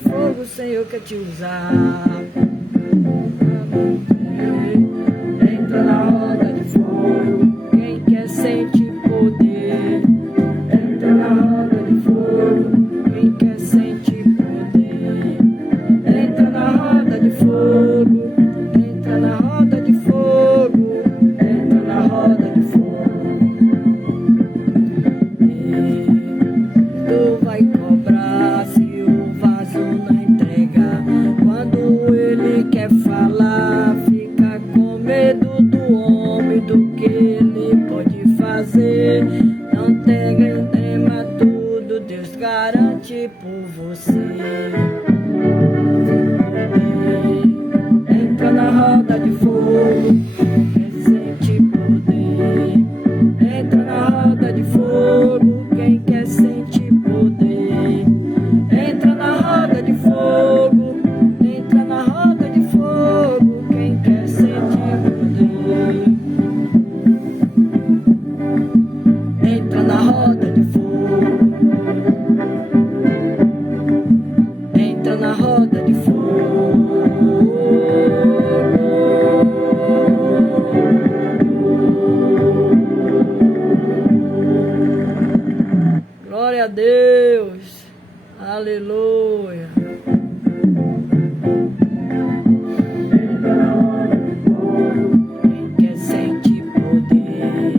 fogo, o Senhor quer te usar. Entra na roda de fogo, quem quer sentir poder. Entra na roda de fogo, quem quer sentir poder. Entra na roda de fogo, entra na roda de fogo, entra na roda de fogo. Tu vai cobrar se o vaso não entregar. Quando ele quer falar, fica com medo do homem, do que ele pode fazer. Não tema tudo, Deus garante por você. Entra na roda de fogo, quem sente poder. Entra na roda de fogo, quem quer sentir poder. Entra na roda de fogo, entra na roda de fogo, quem quer sentir poder. Entra na roda de fogo, entra na roda de fogo. Glória a Deus, aleluia. Quem quer sentir poder,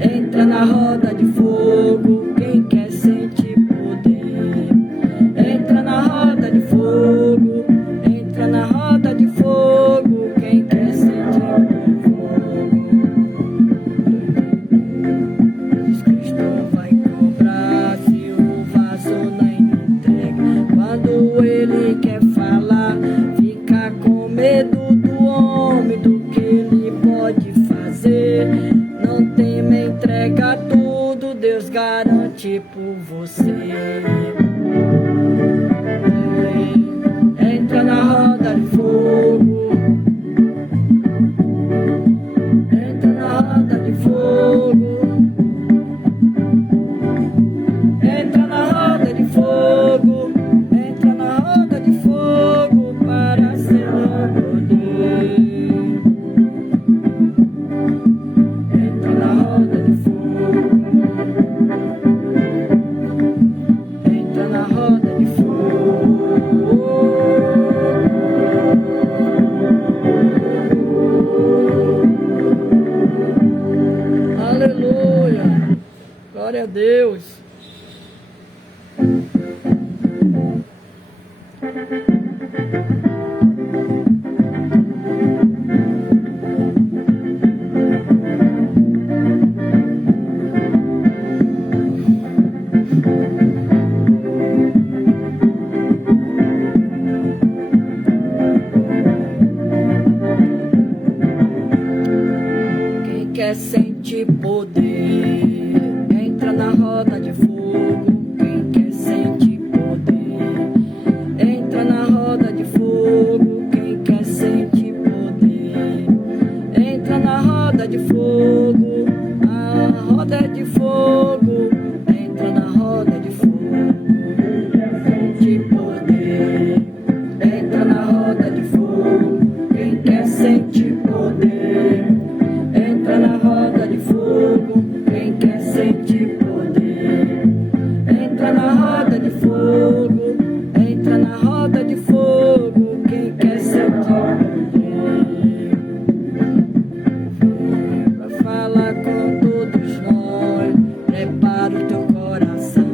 entra na roda de fogo, quem quer sentir poder. Entra na roda de fogo, entra na roda de fogo, quem quer sentir fogo. Jesus Cristo vai cobrar se o vaso não entrega. Quando ele quer falar, fica com medo do homem, do que ele pode fazer. Não tema, entrega tudo, Deus garante por você. Entra na roda de fogo, entra na roda de fogo, entra na roda de fogo, entra na roda de fogo para ser poder. Entra na roda de fogo, entra na roda de fogo. Aleluia, glória a Deus. Quem quer sentir poder, entra na roda de fogo. Quem quer sentir poder, entra na roda de fogo. Quem quer sentir poder, entra na roda de fogo. A roda de fogo, entra na roda de fogo. Quem quer sentir poder, entra na roda de fogo. Quem quer sentir poder, entra na roda de fogo. Quem quer sentir poder, entra na roda de fogo. Entra na roda de fogo. Quem quer sentir poder, pra falar com todos nós. Prepara o teu coração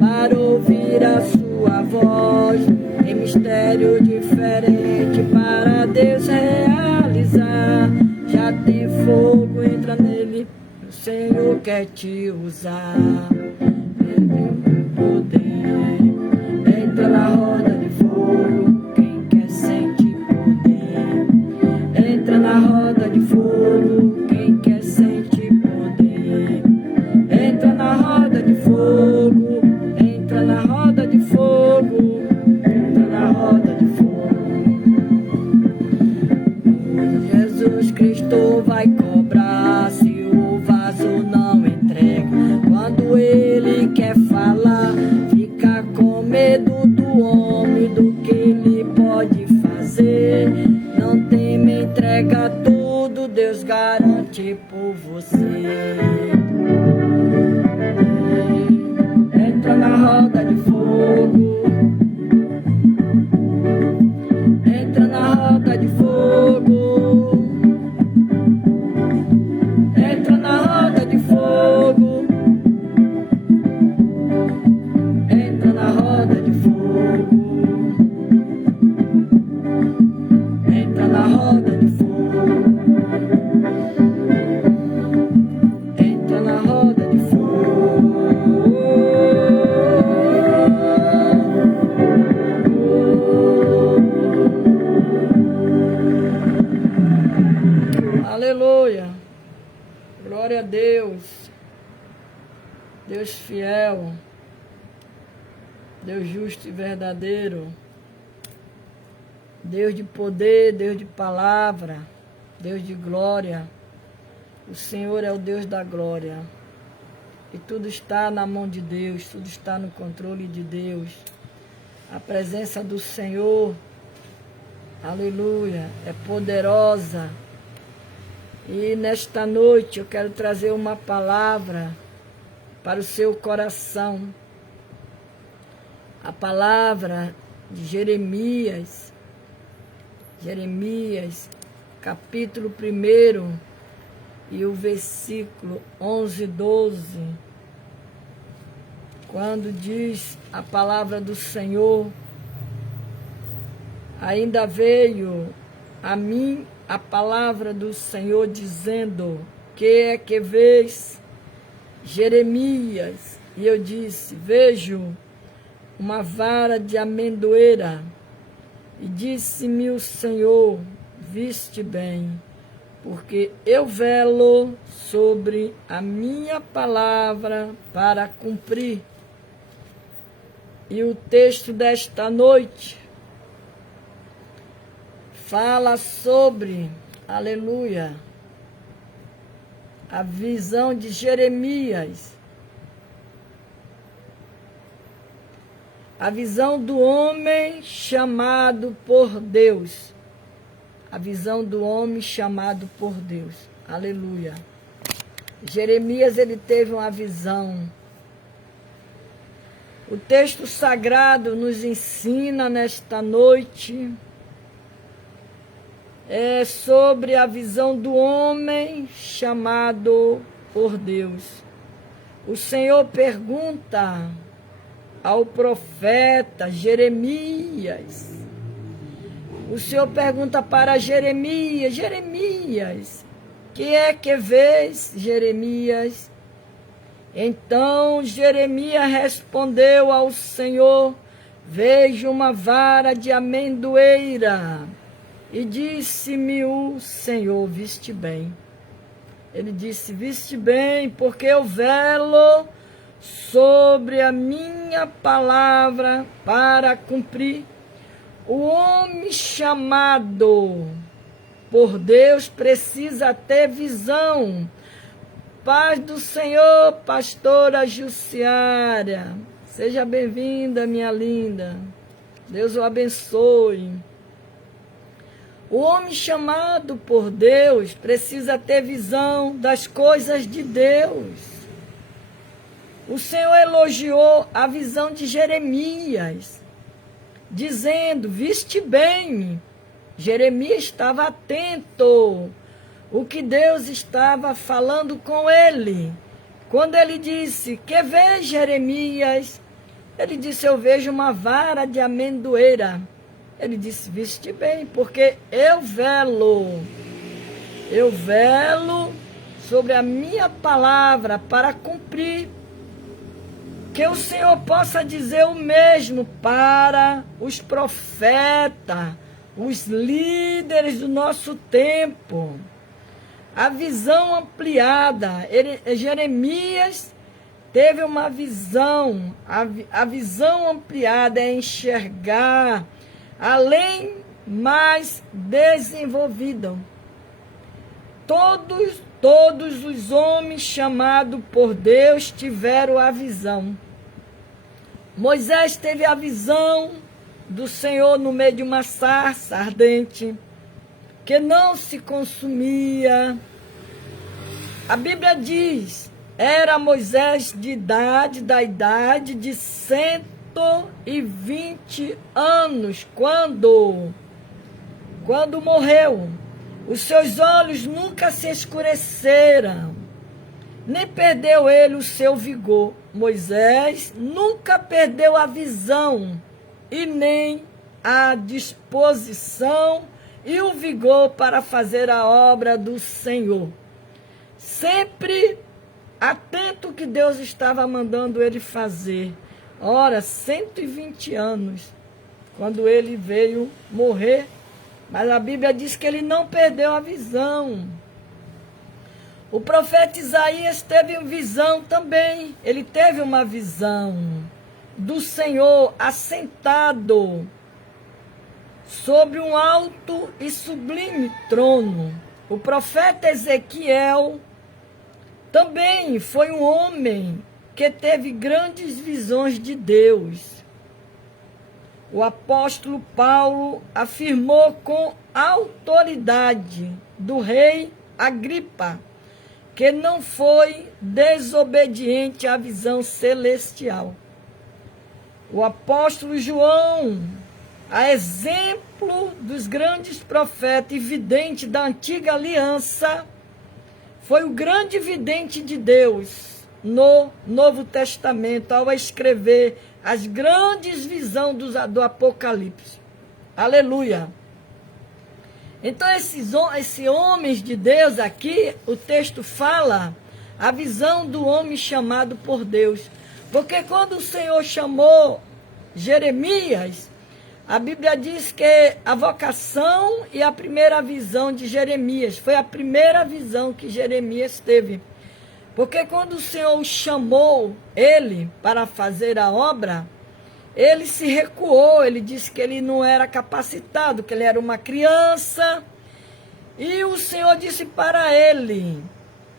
para ouvir a sua voz. Em mistério diferente para Deus realizar. Já tem fogo, entra nele, o Senhor quer te usar. Poder, entra na roda de fogo. Quem quer sentir poder, entra na roda de fogo. Quem quer sentir poder, entra na roda de fogo. Entra na roda de fogo. Entra na roda de fogo. Jesus Cristo vai cobrar se o vaso não entrega. Quando ele quer falar, fica com medo do homem, do Deus fiel, Deus justo e verdadeiro, Deus de poder, Deus de palavra, Deus de glória. O Senhor é o Deus da glória. E tudo está na mão de Deus, tudo está no controle de Deus. A presença do Senhor, aleluia, é poderosa. E nesta noite eu quero trazer uma palavra para o seu coração. A palavra de Jeremias, capítulo 1, e o versículo 11, 12, quando diz a palavra do Senhor: ainda veio a mim a palavra do Senhor dizendo: que é que vês, Jeremias? E eu disse: vejo uma vara de amendoeira. E disse-me o Senhor: viste bem, porque eu velo sobre a minha palavra para cumprir. E o texto desta noite fala sobre, aleluia, a visão de Jeremias, a visão do homem chamado por Deus. A visão do homem chamado por Deus. Aleluia. Jeremias, ele teve uma visão. O texto sagrado nos ensina nesta noite sobre a visão do homem chamado por Deus. O Senhor pergunta ao profeta Jeremias. O Senhor pergunta para Jeremias: Jeremias, que é que vês, Jeremias? Então Jeremias respondeu ao Senhor: vejo uma vara de amendoeira. E disse-me o Senhor: viste bem. Ele disse: viste bem, porque eu velo sobre a minha palavra para cumprir. O homem chamado por Deus precisa ter visão. Paz do Senhor, pastora Jussiária. Seja bem-vinda, minha linda. Deus o abençoe. O homem chamado por Deus precisa ter visão das coisas de Deus. O Senhor elogiou a visão de Jeremias, dizendo: viste bem. Jeremias estava atento o que Deus estava falando com ele. Quando ele disse: que vês, Jeremias? Ele disse: eu vejo uma vara de amendoeira. Ele disse: viste bem, porque eu velo sobre a minha palavra para cumprir. Que o Senhor possa dizer o mesmo para os profetas, os líderes do nosso tempo. A visão ampliada. Jeremias teve uma visão. A visão ampliada é enxergar além, mais desenvolvida. Todos os homens chamados por Deus tiveram a visão. Moisés teve a visão do Senhor no meio de uma sarça ardente, que não se consumia. A Bíblia diz: era Moisés da idade de 120 anos, quando morreu. Os seus olhos nunca se escureceram, nem perdeu ele o seu vigor. Moisés nunca perdeu a visão e nem a disposição e o vigor para fazer a obra do Senhor. Sempre atento ao que Deus estava mandando ele fazer. Ora, 120 anos, quando ele veio morrer, mas a Bíblia diz que ele não perdeu a visão. O profeta Isaías teve uma visão também. Ele teve uma visão do Senhor assentado sobre um alto e sublime trono. O profeta Ezequiel também foi um homem que teve grandes visões de Deus. O apóstolo Paulo afirmou com autoridade do rei Agripa que não foi desobediente à visão celestial. O apóstolo João, a exemplo dos grandes profetas e videntes da antiga aliança, foi o grande vidente de Deus no Novo Testamento, ao escrever as grandes visões do Apocalipse. Aleluia! Então, esses homens de Deus aqui, o texto fala a visão do homem chamado por Deus. Porque quando o Senhor chamou Jeremias, a Bíblia diz que a vocação e a primeira visão de Jeremias, foi a primeira visão que Jeremias teve. Porque quando o Senhor chamou ele para fazer a obra, ele se recuou, ele disse que ele não era capacitado, que ele era uma criança. E o Senhor disse para ele,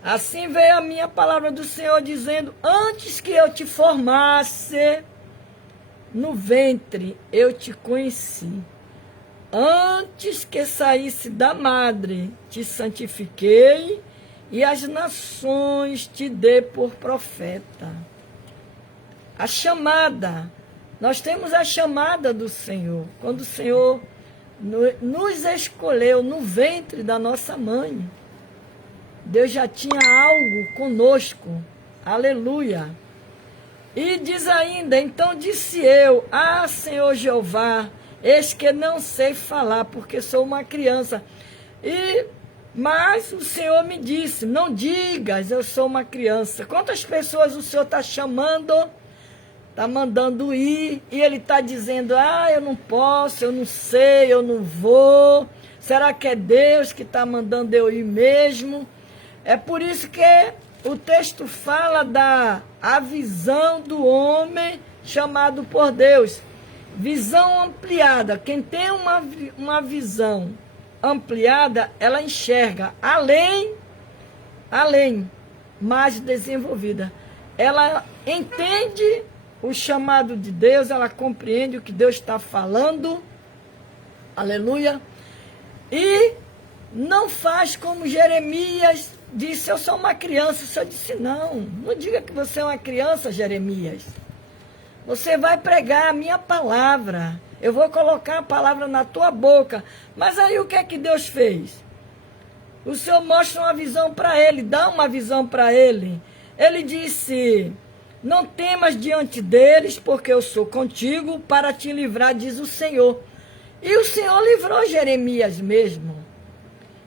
assim veio a minha palavra do Senhor dizendo, antes que eu te formasse no ventre, eu te conheci. Antes que saísse da madre, te santifiquei e as nações te dei por profeta. A chamada, nós temos a chamada do Senhor. Quando o Senhor nos escolheu no ventre da nossa mãe, Deus já tinha algo conosco. Aleluia. E diz ainda, então disse eu, Senhor Jeová, eis que não sei falar, porque sou uma criança. Mas o Senhor me disse, não digas, eu sou uma criança. Quantas pessoas o Senhor está chamando, está mandando ir, e ele está dizendo, eu não posso, eu não sei, eu não vou. Será que é Deus que está mandando eu ir mesmo? É por isso que o texto fala a visão do homem chamado por Deus. Visão ampliada. Quem tem uma visão ampliada, ela enxerga além, mais desenvolvida. Ela entende o chamado de Deus, ela compreende o que Deus está falando. Aleluia. E não faz como Jeremias disse, eu sou uma criança. O Senhor disse, não diga que você é uma criança, Jeremias. Você vai pregar a minha palavra. Eu vou colocar a palavra na tua boca. Mas aí o que é que Deus fez? O Senhor mostra uma visão para ele, dá uma visão para ele. Ele disse, não temas diante deles, porque eu sou contigo para te livrar, diz o Senhor. E o Senhor livrou Jeremias mesmo.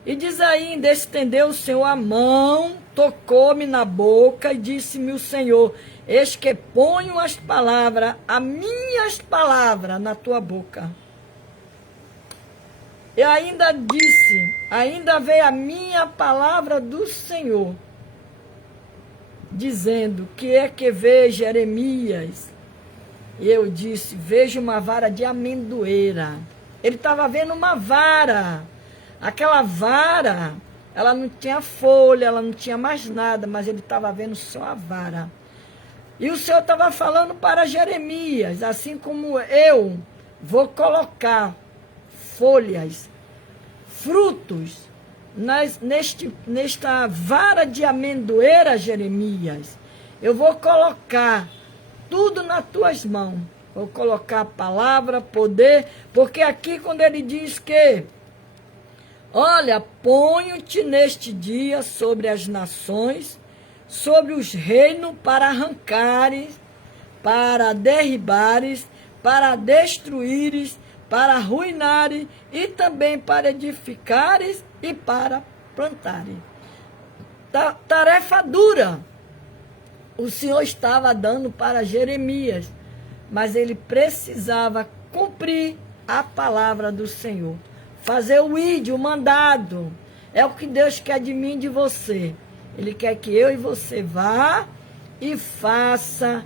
E diz ainda, estendeu o Senhor a mão, tocou-me na boca e disse-me o Senhor, eis que ponho as minhas palavras na tua boca. E ainda disse, ainda veio a minha palavra do Senhor, dizendo, que é que vê Jeremias? E eu disse, vejo uma vara de amendoeira. Ele estava vendo uma vara. Aquela vara, ela não tinha folha, ela não tinha mais nada, mas ele estava vendo só a vara. E o Senhor estava falando para Jeremias, assim como eu vou colocar folhas, frutos, nesta vara de amendoeira, Jeremias. Eu vou colocar tudo nas tuas mãos. Vou colocar a palavra, poder, porque aqui quando ele diz que olha, ponho-te neste dia sobre as nações, sobre os reinos, para arrancares, para derribares, para destruíres, para arruinares, e também para edificares e para plantares. Tarefa dura. O Senhor estava dando para Jeremias, mas ele precisava cumprir a palavra do Senhor. Fazer o ídio, o mandado. É o que Deus quer de mim e de você. Ele quer que eu e você vá e faça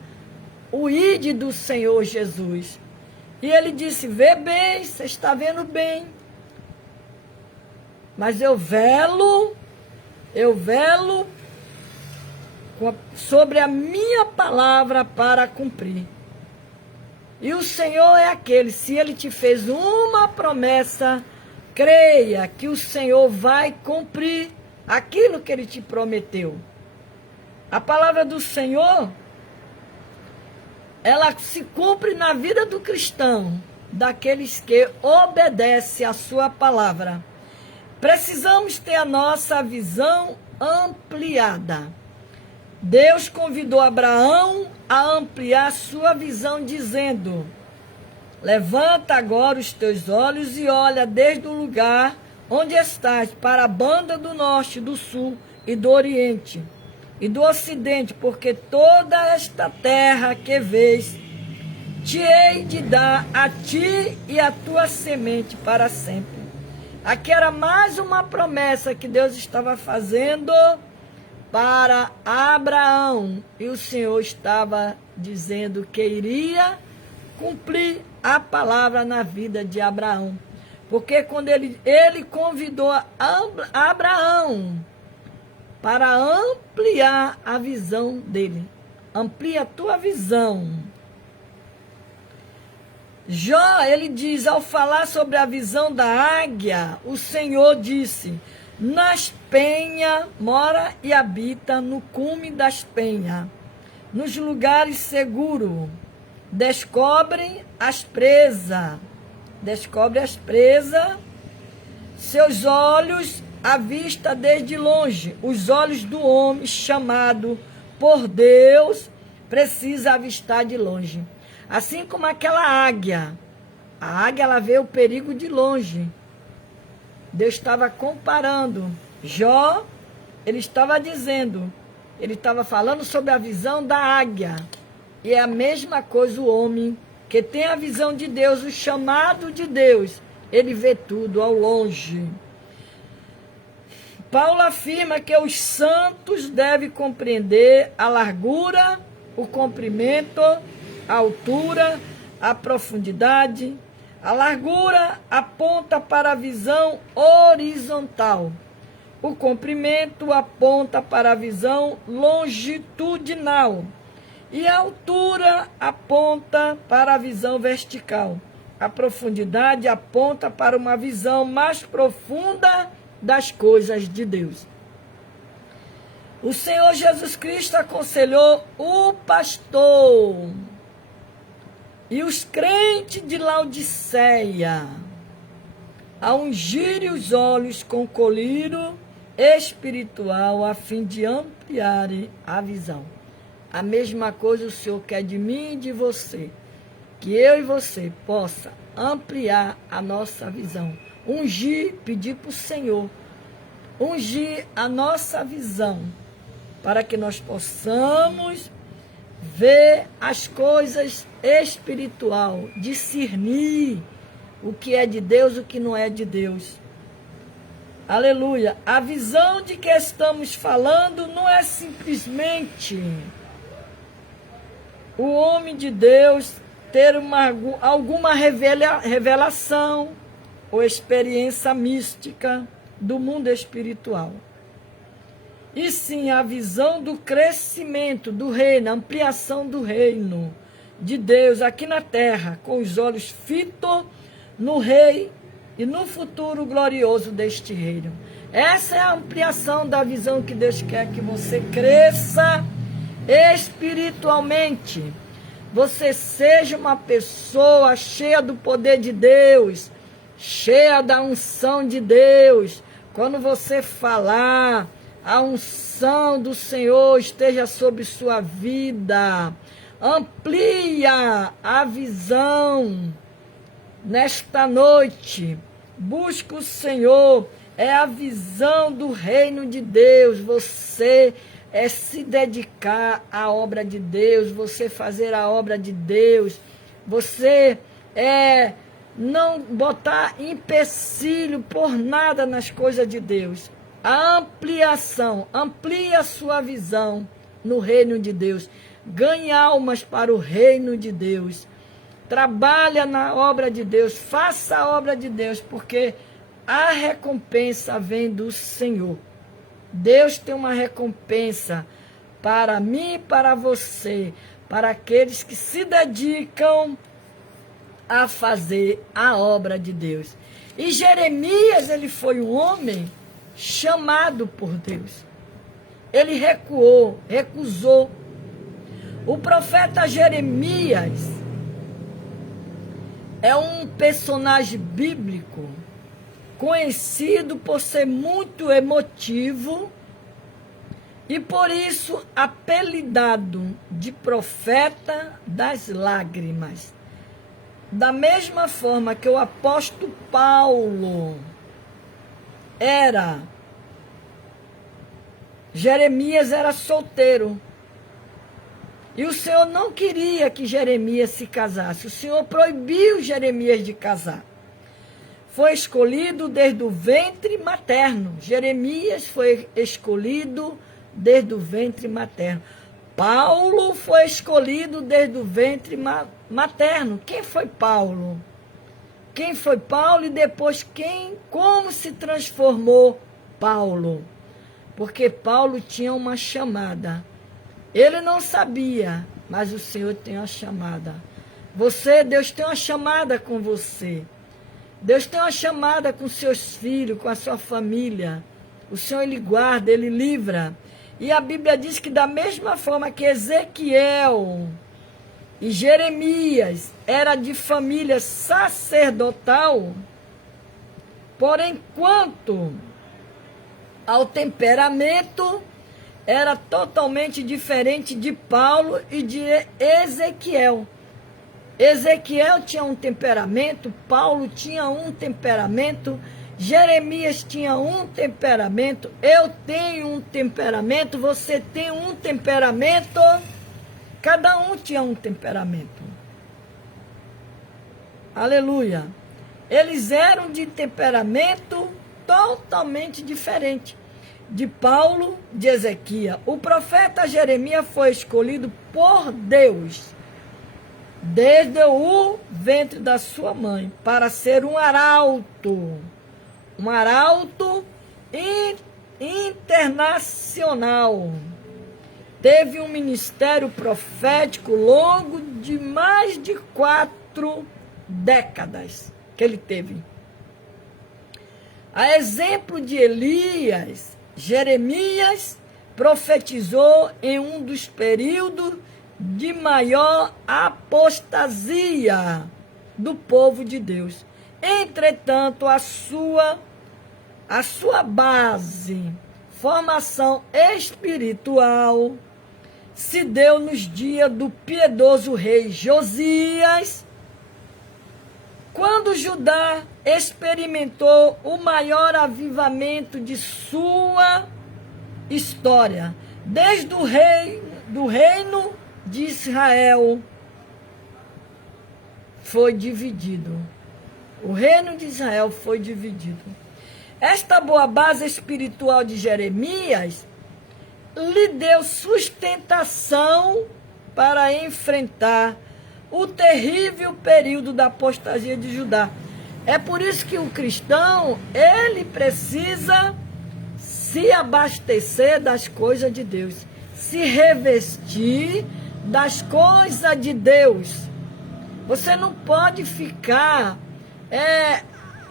o ide do Senhor Jesus. E ele disse, vê bem, você está vendo bem. Mas eu velo sobre a minha palavra para cumprir. E o Senhor é aquele, se ele te fez uma promessa, creia que o Senhor vai cumprir aquilo que ele te prometeu. A palavra do Senhor, ela se cumpre na vida do cristão, daqueles que obedecem a sua palavra. Precisamos ter a nossa visão ampliada. Deus convidou Abraão a ampliar sua visão, dizendo, levanta agora os teus olhos e olha desde o lugar onde estás, para a banda do norte, do sul e do oriente e do ocidente, porque toda esta terra que vês, te hei de dar a ti e a tua semente para sempre. Aqui era mais uma promessa que Deus estava fazendo para Abraão. E o Senhor estava dizendo que iria cumprir a palavra na vida de Abraão. Porque quando ele convidou Abraão para ampliar a visão dele. Amplia a tua visão. Jó, ele diz, ao falar sobre a visão da águia, o Senhor disse, nas penhas mora e habita no cume das penhas, nos lugares seguros, descobre as presas, seus olhos avista desde longe, os olhos do homem chamado por Deus precisa avistar de longe. Assim como aquela águia, a águia ela vê o perigo de longe. Deus estava comparando. Jó, ele estava dizendo, ele estava falando sobre a visão da águia. E é a mesma coisa o homem que tem a visão de Deus, o chamado de Deus. Ele vê tudo ao longe. Paulo afirma que os santos devem compreender a largura, o comprimento, a altura, a profundidade. A largura aponta para a visão horizontal. O comprimento aponta para a visão longitudinal. E a altura aponta para a visão vertical. A profundidade aponta para uma visão mais profunda das coisas de Deus. O Senhor Jesus Cristo aconselhou o pastor e os crentes de Laodiceia a ungirem os olhos com colírio espiritual a fim de ampliarem a visão. A mesma coisa o Senhor quer de mim e de você, que eu e você possa ampliar a nossa visão. Ungir, pedir para o Senhor, ungir a nossa visão, para que nós possamos ver as coisas espiritual, discernir o que é de Deus e o que não é de Deus. Aleluia. A visão de que estamos falando não é simplesmente o homem de Deus ter alguma revelação ou experiência mística do mundo espiritual. E sim a visão do crescimento do reino, a ampliação do reino de Deus aqui na terra, com os olhos fitos no rei e no futuro glorioso deste reino. Essa é a ampliação da visão que Deus quer que você cresça espiritualmente. Você seja uma pessoa cheia do poder de Deus, cheia da unção de Deus. Quando você falar, a unção do Senhor esteja sobre sua vida. Amplia a visão nesta noite. Busque o Senhor. É a visão do reino de Deus. Você é se dedicar à obra de Deus. Você fazer a obra de Deus. Você é não botar empecilho por nada nas coisas de Deus. a ampliação, amplia a sua visão no reino de Deus. Ganhe almas para o reino de Deus. Trabalha na obra de Deus, faça a obra de Deus, porque a recompensa vem do Senhor. Deus tem uma recompensa para mim e para você, para aqueles que se dedicam a fazer a obra de Deus. E Jeremias, ele foi um homem chamado por Deus. Ele recusou. O profeta Jeremias é um personagem bíblico conhecido por ser muito emotivo e por isso apelidado de profeta das lágrimas. Da mesma forma que o apóstolo Paulo Jeremias era solteiro. E o Senhor não queria que Jeremias se casasse. O Senhor proibiu Jeremias de casar. Foi escolhido desde o ventre materno. Jeremias foi escolhido desde o ventre materno. Paulo foi escolhido desde o ventre materno. Quem foi Paulo? Quem foi Paulo e depois como se transformou Paulo? Porque Paulo tinha uma chamada. Ele não sabia, mas o Senhor tem uma chamada. Deus tem uma chamada com você. Deus tem uma chamada com seus filhos, com a sua família. O Senhor, Ele guarda, Ele livra. E a Bíblia diz que da mesma forma que Ezequiel e Jeremias era de família sacerdotal, porém, quanto ao temperamento, era totalmente diferente de Paulo e de Ezequiel. Ezequiel tinha um temperamento, Paulo tinha um temperamento, Jeremias tinha um temperamento, eu tenho um temperamento, você tem um temperamento, cada um tinha um temperamento. Aleluia. Eles eram de temperamento totalmente diferente de Paulo, de Ezequiel. O profeta Jeremias foi escolhido por Deus desde o ventre da sua mãe para ser um arauto internacional. Teve um ministério profético longo de mais de 4 décadas que ele teve. A exemplo de Elias, Jeremias profetizou em um dos períodos de maior apostasia do povo de Deus. Entretanto, a sua base, formação espiritual, se deu nos dias do piedoso rei Josias, quando Judá experimentou o maior avivamento de sua história, desde o reino de Israel foi dividido. O reino de Israel foi dividido. Esta boa base espiritual de Jeremias lhe deu sustentação para enfrentar o terrível período da apostasia de Judá. É por isso que o cristão, ele precisa se abastecer das coisas de Deus, se revestir das coisas de Deus. Você não pode ficar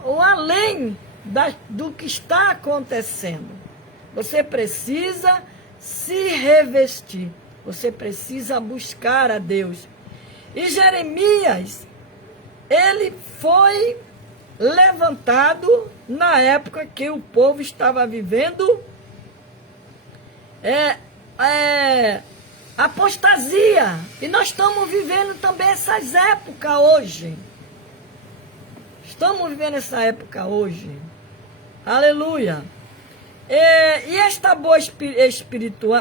além do que está acontecendo. Você precisa se revestir, você precisa buscar a Deus. E Jeremias, ele foi levantado na época que o povo estava vivendo apostasia. E nós estamos vivendo também essas épocas hoje. Estamos vivendo essa época hoje. Aleluia. E esta boa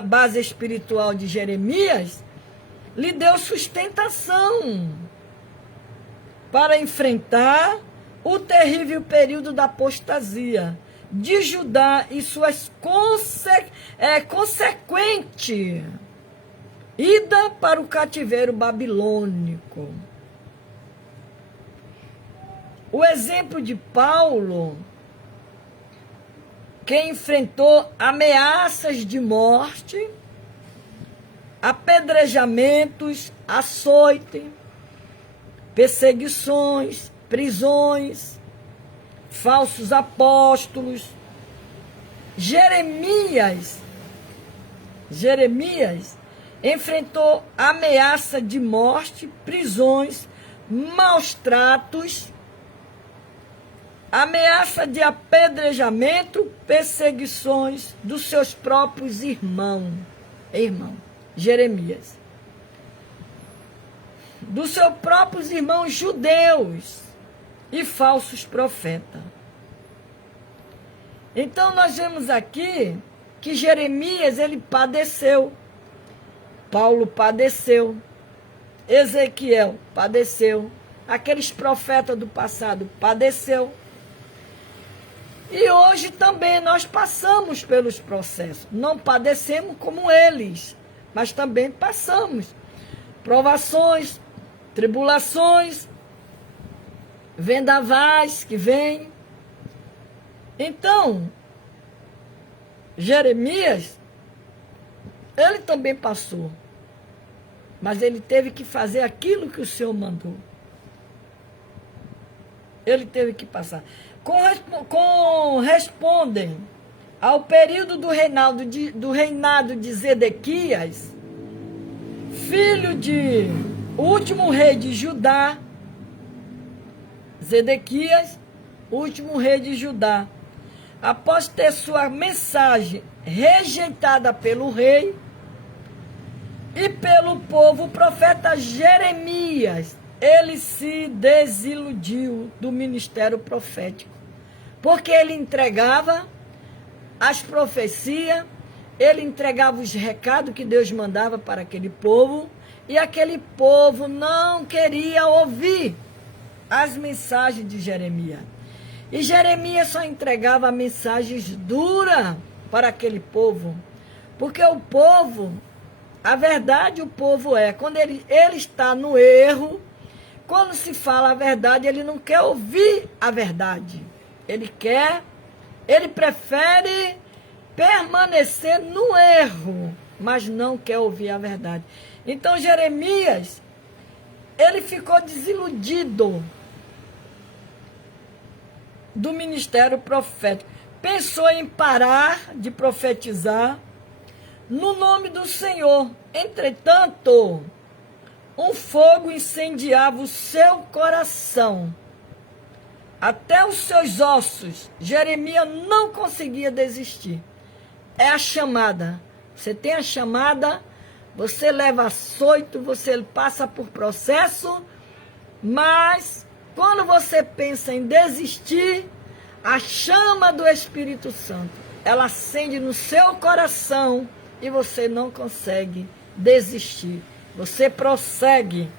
base espiritual de Jeremias lhe deu sustentação para enfrentar o terrível período da apostasia. de Judá e suas consequente ida para o cativeiro babilônico. O exemplo de Paulo, que enfrentou ameaças de morte, apedrejamentos, açoite, perseguições, prisões, falsos apóstolos. Jeremias enfrentou ameaça de morte, prisões, maus tratos, ameaça de apedrejamento, perseguições dos seus próprios irmãos. Jeremias. Dos seus próprios irmãos judeus e falsos profetas. Então nós vemos aqui que Jeremias, ele padeceu. Paulo padeceu. Ezequiel padeceu. Aqueles profetas do passado padeceu. E hoje também nós passamos pelos processos. Não padecemos como eles, mas também passamos. Provações, tribulações, vendavais que vêm. Então, Jeremias, ele também passou. Mas ele teve que fazer aquilo que o Senhor mandou. Ele teve que passar. Correspondem ao período do reinado de Zedequias, filho de último rei de Judá. Zedequias, último rei de Judá. Após ter sua mensagem rejeitada pelo rei e pelo povo, o profeta Jeremias, ele se desiludiu do ministério profético, porque ele entregava as profecias, ele entregava os recados que Deus mandava para aquele povo, e aquele povo não queria ouvir as mensagens de Jeremias. E Jeremias só entregava mensagens duras para aquele povo, porque o povo, a verdade, o povo quando ele está no erro, quando se fala a verdade, ele não quer ouvir a verdade. Ele prefere permanecer no erro, mas não quer ouvir a verdade. Então Jeremias, ele ficou desiludido do ministério profético. Pensou em parar de profetizar no nome do Senhor. Entretanto, um fogo incendiava o seu coração, até os seus ossos. Jeremias não conseguia desistir. É a chamada. Você tem a chamada, você leva açoito, você passa por processo, mas quando você pensa em desistir, a chama do Espírito Santo, ela acende no seu coração e você não consegue desistir. Você prossegue.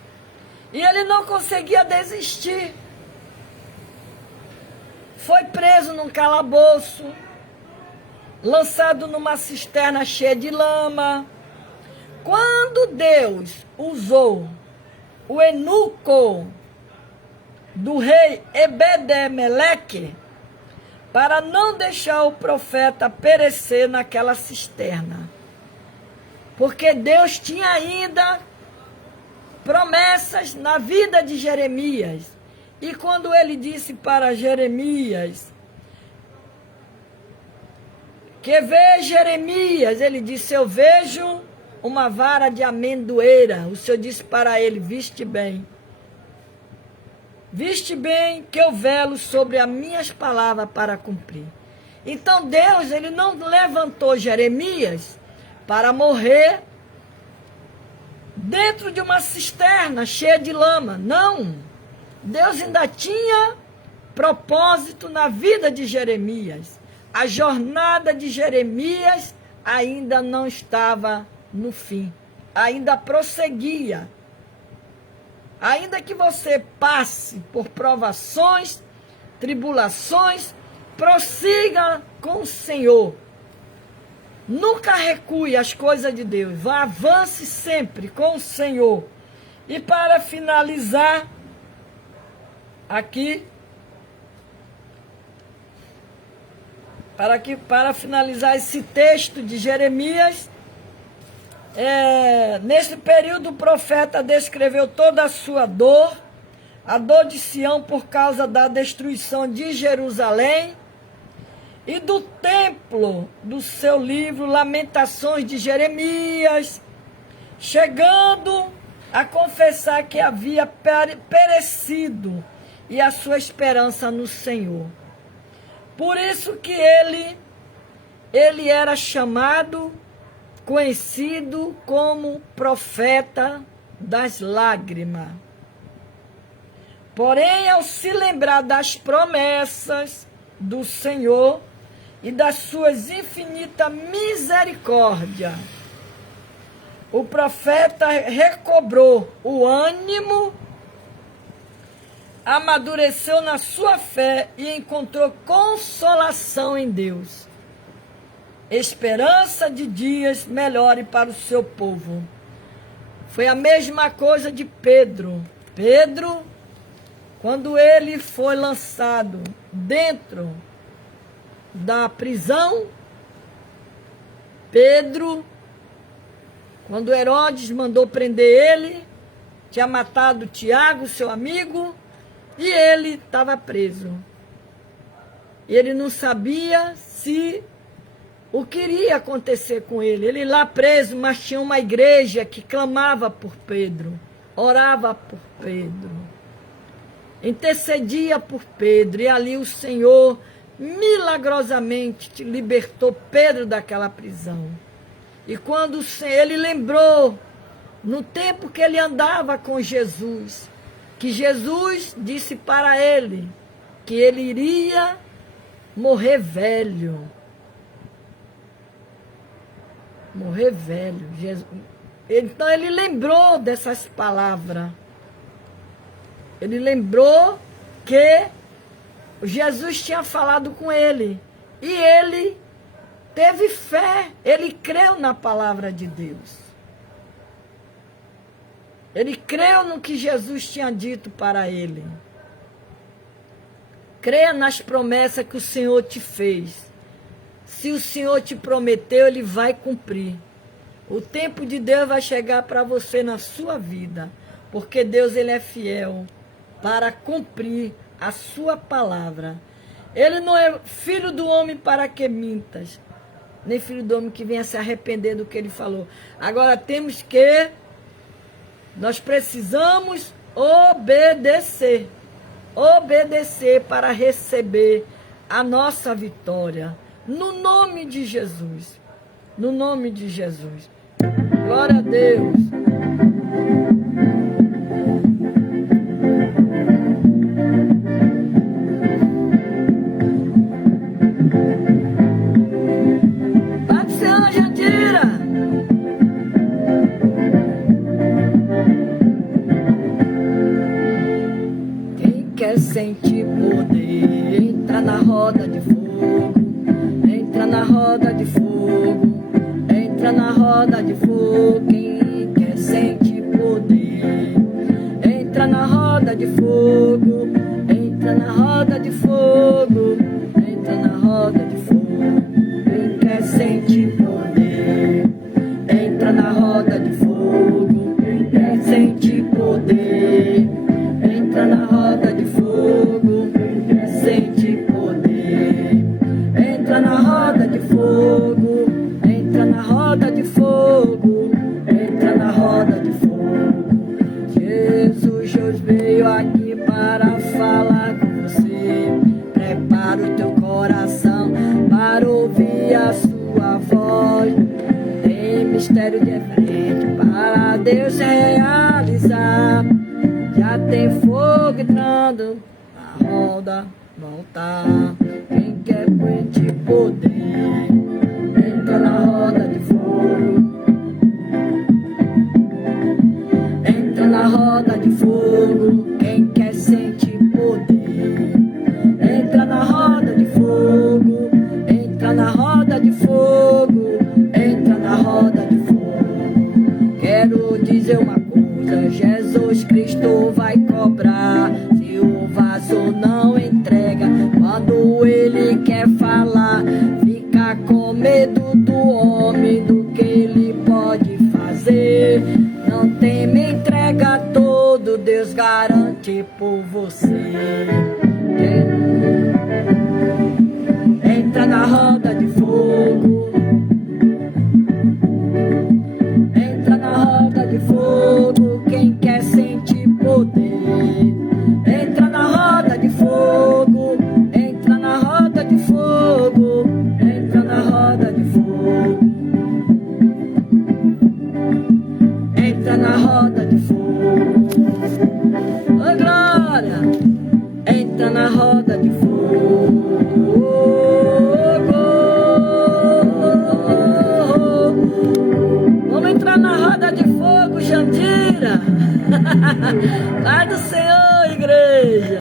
E ele não conseguia desistir. Foi preso num calabouço, lançado numa cisterna cheia de lama. Quando Deus usou o eunuco do rei Ebed-Meleque para não deixar o profeta perecer naquela cisterna, porque Deus tinha ainda promessas na vida de Jeremias. E quando ele disse para Jeremias, que vê Jeremias, ele disse, eu vejo uma vara de amendoeira. O Senhor disse para ele, viste bem, que eu velo sobre as minhas palavras para cumprir. Então Deus, ele não levantou Jeremias para morrer dentro de uma cisterna cheia de lama. Não. Deus ainda tinha propósito na vida de Jeremias. A jornada de Jeremias ainda não estava no fim. Ainda prosseguia. Ainda que você passe por provações, tribulações, prossiga com o Senhor. Nunca recue as coisas de Deus. Avance sempre com o Senhor. E para finalizar, aqui, para finalizar esse texto de Jeremias, nesse período o profeta descreveu toda a sua dor, a dor de Sião por causa da destruição de Jerusalém e do templo do seu livro Lamentações de Jeremias, chegando a confessar que havia perecido e a sua esperança no Senhor. Por isso que ele era chamado, conhecido como profeta das lágrimas. Porém, ao se lembrar das promessas do Senhor e das suas infinitas misericórdias, o profeta recobrou o ânimo, amadureceu na sua fé e encontrou consolação em Deus. Esperança de dias melhores para o seu povo. Foi a mesma coisa de Pedro. Pedro, quando ele foi lançado dentro da prisão, Pedro, quando Herodes mandou prender ele, tinha matado Tiago, seu amigo, e ele estava preso. Ele não sabia se o que iria acontecer com ele. Ele lá preso, mas tinha uma igreja que clamava por Pedro, orava por Pedro, intercedia por Pedro, e ali o Senhor milagrosamente libertou Pedro daquela prisão. E quando ele lembrou, no tempo que ele andava com Jesus, que Jesus disse para ele que ele iria morrer velho. Morrer velho. Então ele lembrou dessas palavras. Ele lembrou que Jesus tinha falado com ele. E ele teve fé. Ele creu na palavra de Deus. Ele creu no que Jesus tinha dito para ele. Creia nas promessas que o Senhor te fez. Se o Senhor te prometeu, Ele vai cumprir. O tempo de Deus vai chegar para você na sua vida. Porque Deus, Ele é fiel para cumprir a sua palavra. Ele não é filho do homem para que mintas, nem filho do homem que venha se arrepender do que Ele falou. Agora nós precisamos obedecer. Obedecer para receber a nossa vitória. No nome de Jesus. No nome de Jesus. Glória a Deus. Pode ser, Jandira. Quem quer sentir poder, entra na roda de fogo. Entra na roda de fogo, entra na roda de fogo, quem quer sentir poder. Entra na roda de fogo, entra na roda de fogo, entra na roda de fogo, quem quer sentir poder. Entra na roda de fogo, quem quer sentir poder. Entra na roda de fogo, quem quer sentir poder. Entra na roda de fogo, entra na roda de fogo, entra na roda de fogo. Jesus veio aqui para falar com você. Prepara o teu coração para ouvir a sua voz. Tem mistério de frente para Deus realizar. Já tem fogo entrando na roda, voltar. Quem quer sentir poder, entra na roda de fogo. Entra na roda de fogo. Quem quer sentir poder, entra na roda de fogo. braço não entrega. Quando ele quer falar, fica com medo do homem, do que ele pode fazer. Não teme, entrega todo, Deus garante por você. Entra na roda de fogo. Entra na roda de fogo, quem quer sentir poder. Entra na roda de fogo. Entra na roda de fogo. Entra na roda de fogo. Entra na roda de fogo. Ô glória! Entra na roda de fogo. Vamos entrar na roda de fogo, Jandira. Pai do Senhor, igreja.